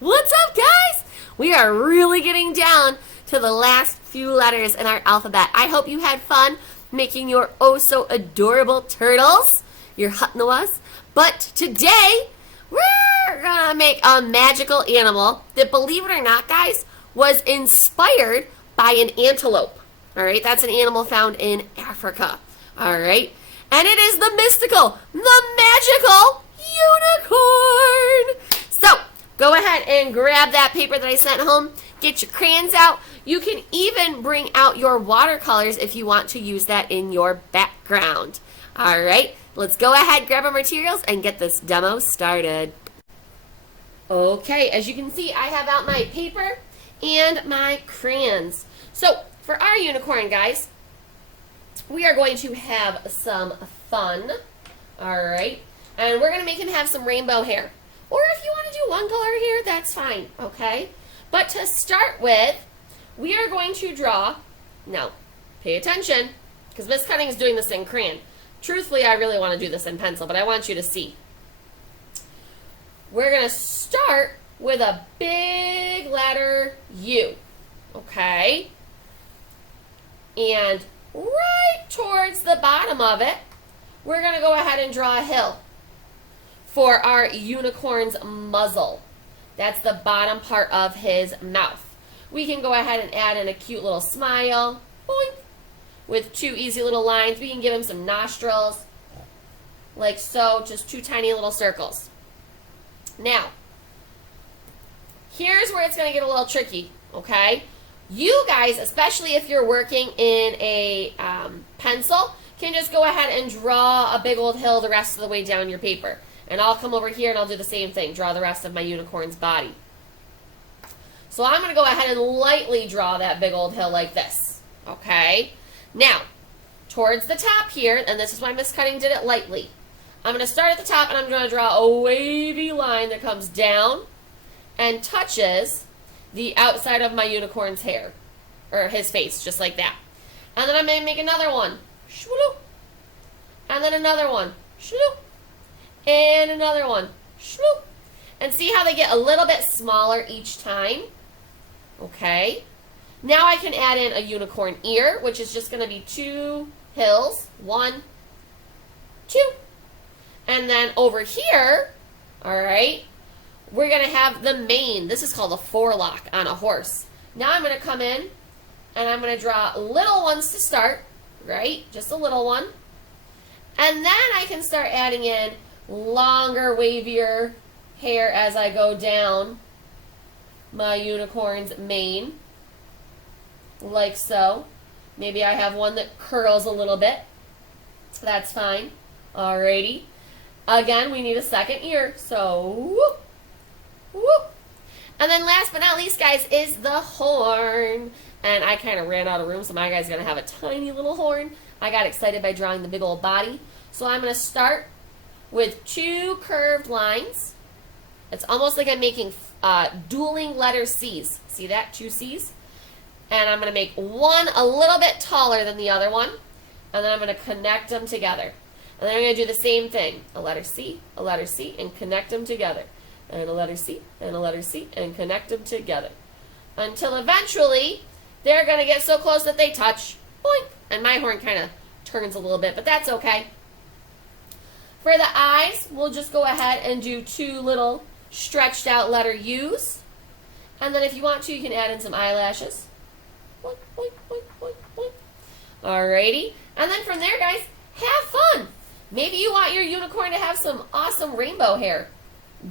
What's up, guys? We are really getting down to the last few letters in our alphabet. I hope you had fun making your oh so adorable turtles, your hutnawas. But today, we're gonna make a magical animal that, believe it or not, guys, was inspired by an antelope. All right, that's an animal found in Africa. All right, and it is the mystical, the magical unicorn. So, go ahead and grab that paper that I sent home. Get your crayons out. You can even bring out your watercolors if you want to use that in your background. All right, let's go ahead, grab our materials, and get this demo started. Okay, as you can see, I have out my paper and my crayons. So, for our unicorn, guys, we are going to have some fun. All right, and we're going to make him have some rainbow hair. Or if you want to do one color here, that's fine, okay? But to start with, we are going to draw, now, pay attention, because Miss Cutting is doing this in crayon. Truthfully, I really want to do this in pencil, but I want you to see. We're going to start with a big letter U, okay? And right towards the bottom of it, we're going to go ahead and draw a hill for our unicorn's muzzle. That's the bottom part of his mouth. We can go ahead and add in a cute little smile, boink, with two easy little lines. We can give him some nostrils, like so, just two tiny little circles. Now, here's where it's going to get a little tricky, okay? You guys, especially if you're working in a pencil, can just go ahead and draw a big old hill the rest of the way down your paper. And I'll come over here and I'll do the same thing, draw the rest of my unicorn's body. So I'm going to go ahead and lightly draw that big old hill like this, okay? Now, towards the top here, and this is why Miss Cutting did it lightly, I'm going to start at the top and I'm going to draw a wavy line that comes down and touches the outside of my unicorn's hair, or his face, just like that. And then I'm going to make another one, shwoo, and then another one, shwoo, and another one, shwoo. And see how they get a little bit smaller each time? Okay. Now I can add in a unicorn ear, which is just going to be two hills, 1, 2. And then over here, all right, we're going to have the mane. This is called a forelock on a horse. Now I'm going to come in and I'm going to draw little ones to start, right? Just a little one. And then I can start adding in longer, wavier hair as I go down my unicorn's mane, like so. Maybe I have one that curls a little bit. That's fine. Alrighty. Again, we need a second ear, so whoop, whoop. And then last but not least, guys, is the horn. And I kind of ran out of room, so my guy's going to have a tiny little horn. I got excited by drawing the big old body. So I'm going to start with two curved lines. It's almost like I'm making dueling letter C's. See that? Two C's. And I'm going to make one a little bit taller than the other one. And then I'm going to connect them together. And then I'm going to do the same thing. A letter C, and connect them together. And a letter C, and a letter C, and connect them together. Until eventually, they're going to get so close that they touch. Boink. And my horn kind of turns a little bit, but that's okay. For the eyes, we'll just go ahead and do two little stretched out letter U's. And then if you want to, you can add in some eyelashes. Boink, boink, boink, boink, boink. Alrighty. And then from there, guys, have fun. Maybe you want your unicorn to have some awesome rainbow hair.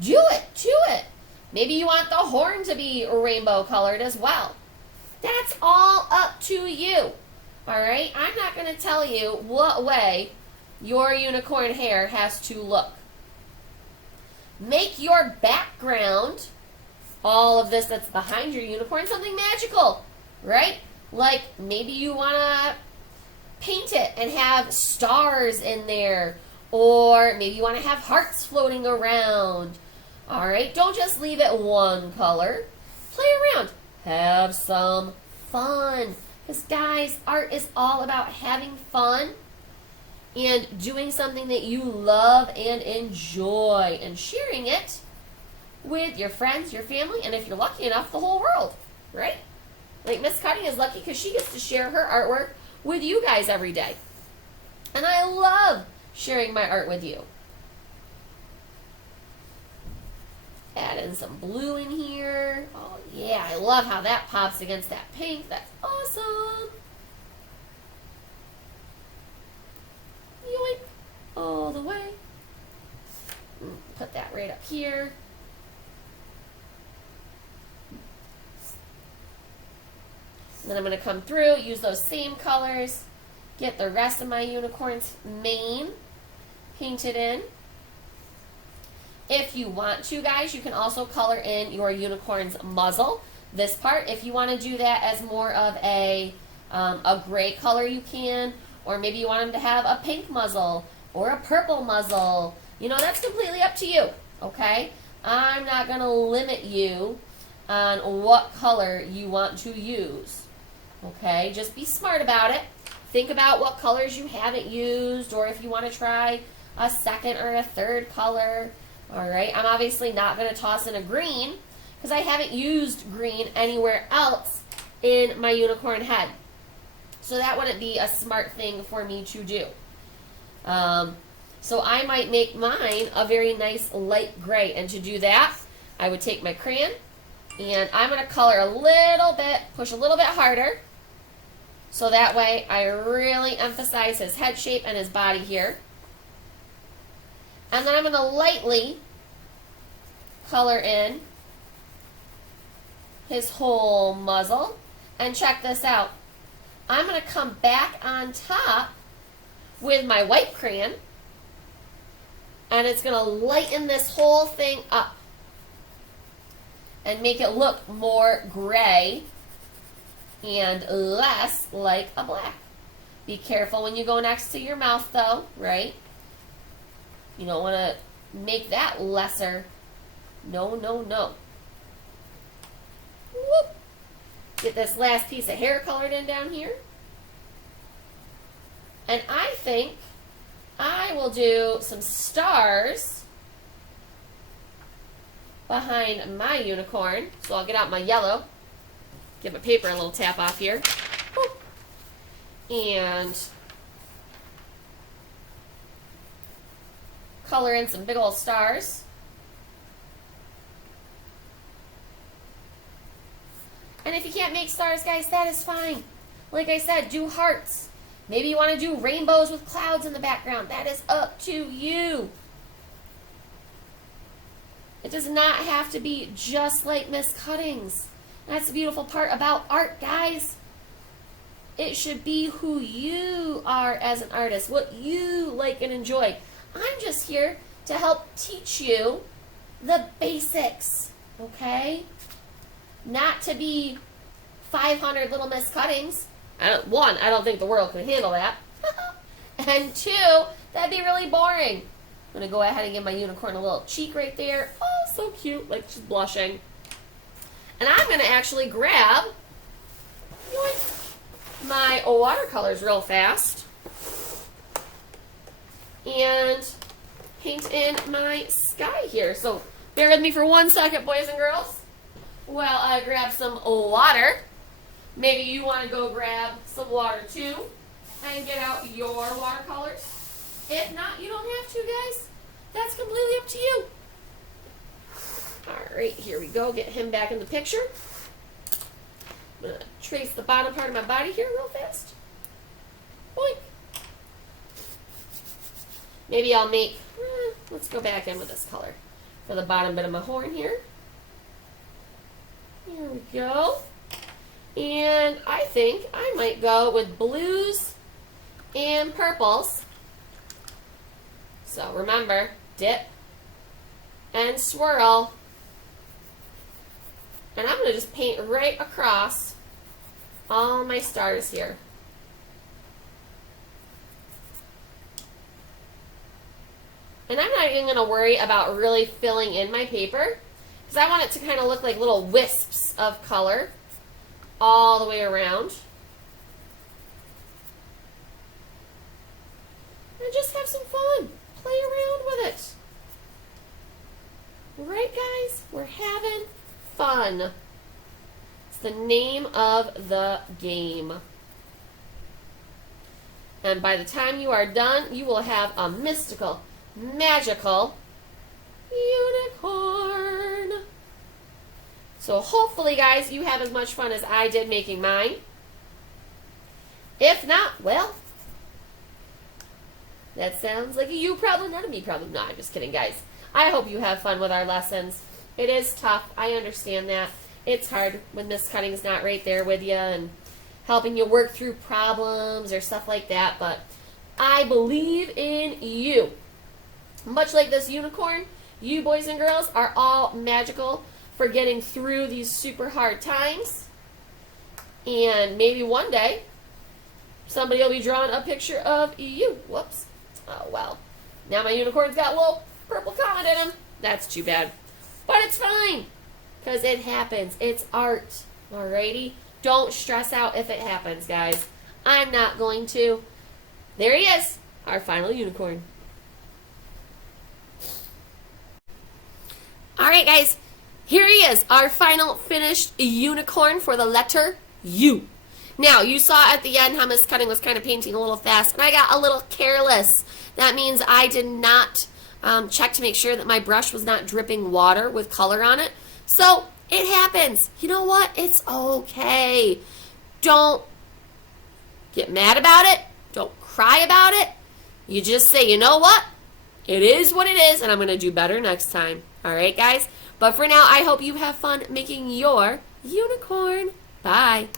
Do it. Maybe you want the horn to be rainbow colored as well. That's all up to you. Alright? I'm not going to tell you what way your unicorn hair has to look. Make your background, all of this that's behind your unicorn, something magical, right? Like maybe you want to paint it and have stars in there, or maybe you want to have hearts floating around. All right, don't just leave it one color. Play around. Have some fun. Because guys, art is all about having fun and doing something that you love and enjoy and sharing it with your friends, your family, and if you're lucky enough, the whole world, right? Like Miss Cutting is lucky because she gets to share her artwork with you guys every day. And I love sharing my art with you. Add in some blue in here. Oh yeah, I love how that pops against that pink. That's awesome. Yoink. All the way. Put that right up here. And then I'm going to come through, use those same colors, get the rest of my unicorn's mane painted in. If you want to, guys, you can also color in your unicorn's muzzle. This part, if you want to do that as more of a gray color, you can. Or maybe you want them to have a pink muzzle or a purple muzzle. You know, that's completely up to you, okay? I'm not going to limit you on what color you want to use, okay? Just be smart about it. Think about what colors you haven't used, or if you want to try a second or a third color. All right, I'm obviously not going to toss in a green because I haven't used green anywhere else in my unicorn head. So that wouldn't be a smart thing for me to do. So I might make mine a very nice light gray. And to do that, I would take my crayon and I'm going to color a little bit, push a little bit harder. So that way I really emphasize his head shape and his body here. And then I'm going to lightly color in his whole muzzle. And check this out. I'm going to come back on top with my white crayon. And it's going to lighten this whole thing up. And make it look more gray and less like a black. Be careful when you go next to your mouth though, right? You don't want to make that lesser. No, no, no. Whoop. Get this last piece of hair colored in down here. And I think I will do some stars behind my unicorn. So I'll get out my yellow. Give my paper a little tap off here. Whoop. And color in some big old stars. And if you can't make stars, guys, that is fine. Like I said, do hearts. Maybe you want to do rainbows with clouds in the background. That is up to you. It does not have to be just like Miss Cuttings. That's the beautiful part about art, guys. It should be who you are as an artist, what you like and enjoy. I'm just here to help teach you the basics, okay? Not to be 500 little Miss Cuttings. One, I don't think the world could handle that. And two, that'd be really boring. I'm going to go ahead and give my unicorn a little cheek right there. Oh, so cute, like she's blushing. And I'm going to actually grab my watercolors real fast and paint in my sky here. So bear with me for 1 second, boys and girls, while I grab some water. Maybe you want to go grab some water too and get out your watercolors. If not, you don't have to, guys. That's completely up to you. All right, here we go. Get him back in the picture. I'm going to trace the bottom part of my body here real fast. Boink. Maybe I'll make, let's go back in with this color for the bottom bit of my horn here. Here we go. And I think I might go with blues and purples. So remember, dip and swirl. And I'm going to just paint right across all my stars here. And I'm not even going to worry about really filling in my paper because I want it to kind of look like little wisps of color all the way around. And just have some fun. Play around with it. Right, guys? We're having fun. It's the name of the game. And by the time you are done, you will have a mystical, magical unicorn. So hopefully, guys, you have as much fun as I did making mine. If not, well, that sounds like a you problem, not a me problem. No, I'm just kidding, guys. I hope you have fun with our lessons. It is tough. I understand that. It's hard when Miss Cutting's not right there with you and helping you work through problems or stuff like that, but I believe in you. Much like this unicorn, you boys and girls are all magical for getting through these super hard times. And maybe one day, somebody will be drawing a picture of you. Whoops. Oh, well. Now my unicorn's got a little purple comet in him. That's too bad. But it's fine, because it happens. It's art. Alrighty? Don't stress out if it happens, guys. I'm not going to. There he is, our final unicorn. Alright, guys. Here he is, our final finished unicorn for the letter U. Now, you saw at the end how Miss Cutting was kind of painting a little fast, and I got a little careless. That means I did not check to make sure that my brush was not dripping water with color on it. So, it happens. You know what? It's okay. Don't get mad about it. Don't cry about it. You just say, you know what? It is what it is, and I'm going to do better next time. All right, guys? But for now, I hope you have fun making your unicorn. Bye.